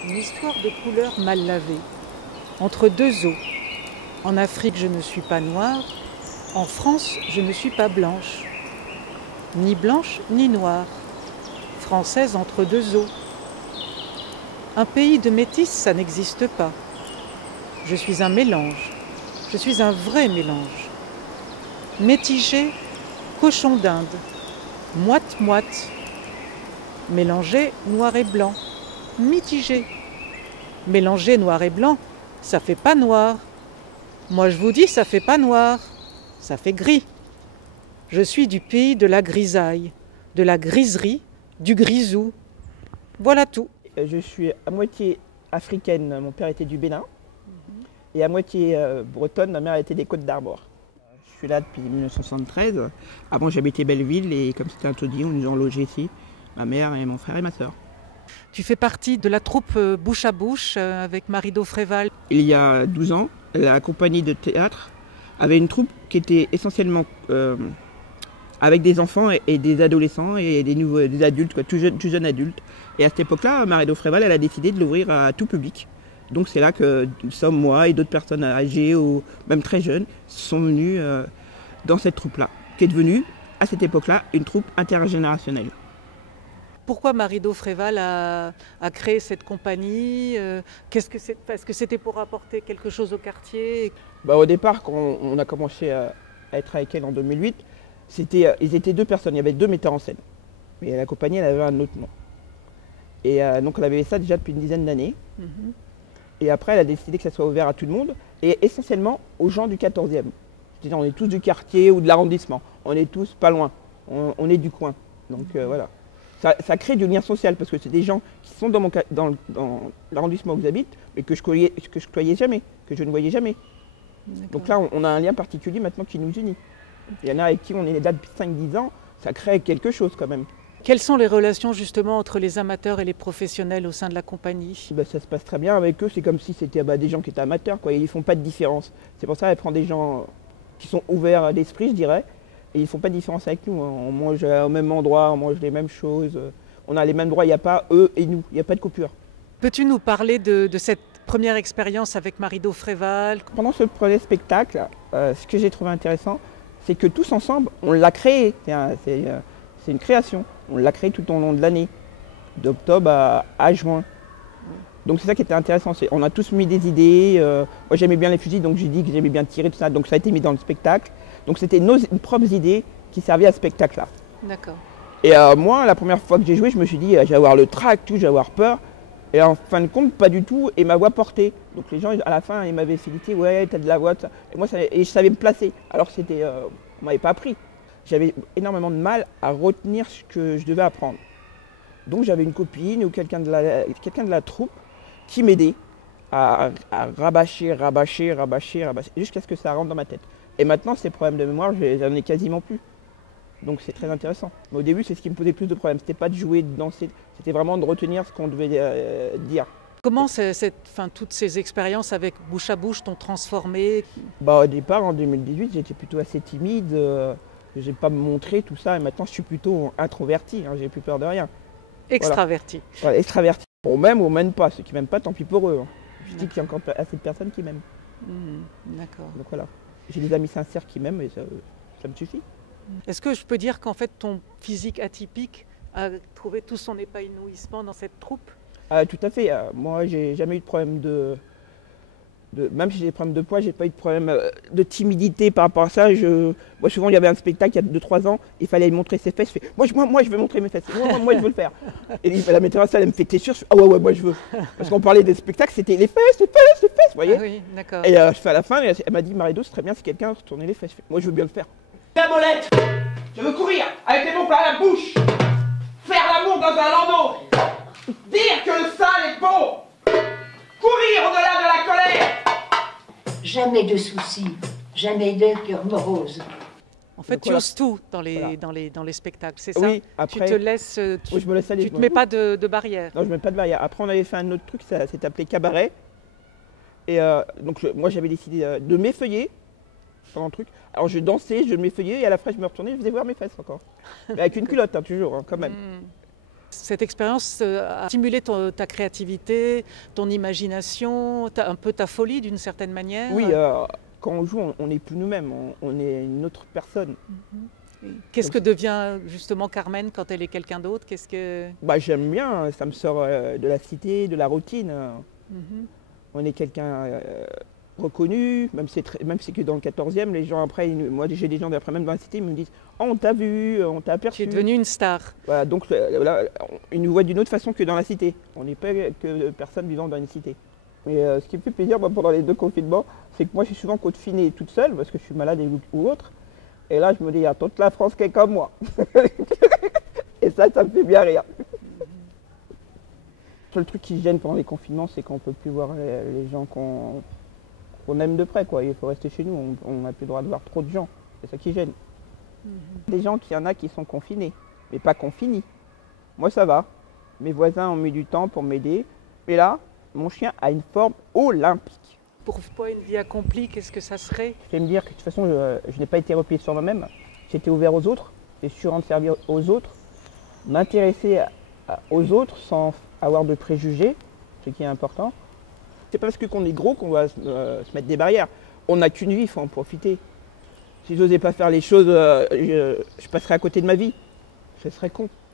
Une histoire de couleurs mal lavées, entre deux eaux. En Afrique, je ne suis pas noire. En France, je ne suis pas blanche. Ni blanche, ni noire. Française entre deux eaux. Un pays de métis, ça n'existe pas. Je suis un mélange. Je suis un vrai mélange. Métigé, cochon d'Inde. Moite-moite. Mélangé, noir et blanc. Mitigé. Mélanger noir et blanc, ça fait pas noir. Moi je vous dis, ça fait pas noir, ça fait gris. Je suis du pays de la grisaille, de la griserie, du grisou. Voilà tout. Je suis à moitié africaine, mon père était du Bénin, et à moitié bretonne, ma mère était des Côtes d'Armor. Je suis là depuis 1973. Avant j'habitais Belleville et comme c'était un taudis, on nous a logés ici, ma mère et mon frère et ma sœur. Tu fais partie de la troupe Bouche à Bouche avec Marido Fréval. Il y a 12 ans, la compagnie de théâtre avait une troupe qui était essentiellement avec des enfants et des adolescents et des adultes, quoi, tout jeunes adultes. Et à cette époque-là, Marido Fréval, elle a décidé de l'ouvrir à tout public. Donc c'est là que nous sommes, moi et d'autres personnes âgées ou même très jeunes, sont venus dans cette troupe-là, qui est devenue, à cette époque-là, une troupe intergénérationnelle. Pourquoi Marido Fréval a créé cette compagnie? Est-ce que c'était pour apporter quelque chose au quartier? Au départ, quand on a commencé à être avec elle en 2008, ils étaient deux personnes, il y avait deux metteurs en scène. Mais la compagnie, elle avait un autre nom. Et donc on avait fait ça déjà depuis une dizaine d'années. Et après, elle a décidé que ça soit ouvert à tout le monde, et essentiellement aux gens du 14e. C'est-à-dire, on est tous du quartier ou de l'arrondissement. On est tous pas loin. On est du coin. Donc voilà. Ça crée du lien social parce que c'est des gens qui sont dans l'arrondissement où vous habitez, mais que je côtoyais jamais, que je ne voyais jamais. Donc là, on a un lien particulier maintenant qui nous unit. Il y en a avec qui on est là depuis 5-10 ans, ça crée quelque chose quand même. Quelles sont les relations justement entre les amateurs et les professionnels au sein de la compagnie? Ça se passe très bien avec eux, c'est comme si c'était des gens qui étaient amateurs, quoi. Ils ne font pas de différence. C'est pour ça qu'elle prend des gens qui sont ouverts d'esprit, je dirais. Et ils ne font pas de différence avec nous. On mange au même endroit, on mange les mêmes choses. On a les mêmes droits, il n'y a pas eux et nous, il n'y a pas de coupure. Peux-tu nous parler de cette première expérience avec Marido Fréval? Pendant ce premier spectacle, ce que j'ai trouvé intéressant, c'est que tous ensemble, on l'a créé. C'est une création. On l'a créé tout au long de l'année, d'octobre à juin. Donc c'est ça qui était intéressant. On a tous mis des idées. Moi j'aimais bien les fusils, donc j'ai dit que j'aimais bien tirer, tout ça. Donc ça a été mis dans le spectacle. Donc c'était nos propres idées qui servaient à ce spectacle-là. D'accord. Et moi, la première fois que j'ai joué, je me suis dit, je vais avoir le trac, je vais avoir peur. Et en fin de compte, pas du tout. Et ma voix portait. Donc les gens, à la fin, ils m'avaient félicité, ouais, t'as de la voix, tout ça. Et moi, je savais me placer. Alors on ne m'avait pas appris. J'avais énormément de mal à retenir ce que je devais apprendre. Donc j'avais une copine ou quelqu'un de la troupe qui m'aidait à rabâcher, jusqu'à ce que ça rentre dans ma tête. Et maintenant, ces problèmes de mémoire, j'en ai quasiment plus. Donc c'est très intéressant. Mais au début, c'est ce qui me posait plus de problèmes. C'était pas de jouer, de danser, c'était vraiment de retenir ce qu'on devait dire. Comment toutes ces expériences avec Bouche à Bouche t'ont transformé? Au départ, en 2018, j'étais plutôt assez timide. Je n'ai pas me montrer tout ça. Et maintenant, je suis plutôt introverti. J'ai plus peur de rien. Extraverti. Voilà, extraverti. On m'aime ou on m'aime pas. Ceux qui m'aiment pas, tant pis pour eux. Je dis qu'il y a encore assez de personnes qui m'aiment. D'accord. Donc voilà. J'ai des amis sincères qui m'aiment et ça me suffit. Est-ce que je peux dire qu'en fait ton physique atypique a trouvé tout son épanouissement dans cette troupe? Tout à fait. Moi, j'ai jamais eu de problème même si j'ai des problèmes de poids, j'ai pas eu de problème de timidité par rapport à ça. Moi, souvent, il y avait un spectacle il y a 2-3 ans, il fallait montrer ses fesses. Je fais, moi, je veux montrer mes fesses. Moi, je veux le faire. Et la metteur en scène, elle me fait, t'es sûr? Ah ouais, moi, je veux. Parce qu'on parlait des spectacles, c'était les fesses, vous voyez? Ah oui, d'accord. Et je fais à la fin, elle m'a dit, Marido, c'est très bien si quelqu'un retournait les fesses. Moi, je veux bien le faire. La molette, je veux courir avec les mots plein la bouche, faire l'amour dans un landau, dire que le sale est bon, courir au-delà de la colère. Jamais de soucis, jamais de cœur morose. En fait, tu oses tout dans les spectacles, c'est ça? Oui, après, tu te laisses, je me laisse aller. tu te mets pas de barrière. Non, je ne mets pas de barrière. Après, on avait fait un autre truc, ça s'est appelé Cabaret. Et donc, moi, j'avais décidé de m'effeuiller pendant le truc. Alors, je dansais, je m'effeuillais, et à la fin, je me retournais, je faisais voir mes fesses encore. Mais avec une culotte, toujours, quand même. Cette expérience a stimulé ta créativité, ton imagination, un peu ta folie d'une certaine manière. Oui, quand on joue, on n'est plus nous-mêmes, on est une autre personne. Qu'est-ce que devient justement Carmen quand elle est quelqu'un d'autre? Bah, j'aime bien, ça me sort de la cité, de la routine. On est quelqu'un reconnu, même si c'est que dans le 14e, les gens après, moi j'ai des gens après même dans la cité, ils me disent « Oh, on t'a vu, on t'a aperçu ». Tu es devenue une star. Voilà, donc là, ils nous voient d'une autre façon que dans la cité. On n'est pas que personne vivant dans une cité. Et ce qui me fait plaisir moi, pendant les 2 confinements, c'est que moi je suis souvent confinée toute seule parce que je suis malade ou autre. Et là, je me dis, il y a toute la France qui est comme moi. Et ça me fait bien rire. Le seul truc qui gêne pendant les confinements, c'est qu'on ne peut plus voir les gens qu'on aime de près, quoi. Il faut rester chez nous, on n'a plus le droit de voir trop de gens. C'est ça qui gêne. Des gens, il y en a qui sont confinés, mais pas confinés. Moi, ça va. Mes voisins ont mis du temps pour m'aider. Mais là, mon chien a une forme olympique. Pour toi, une vie accomplie, qu'est-ce que ça serait? Je vais me dire que de toute façon, je n'ai pas été replié sur moi-même. J'étais ouvert aux autres, j'étais sûr de servir aux autres, m'intéresser aux autres sans avoir de préjugés, ce qui est important. C'est pas parce qu'on est gros qu'on va se mettre des barrières. On n'a qu'une vie, il faut en profiter. Si je n'osais pas faire les choses, je passerais à côté de ma vie. Ce serait con.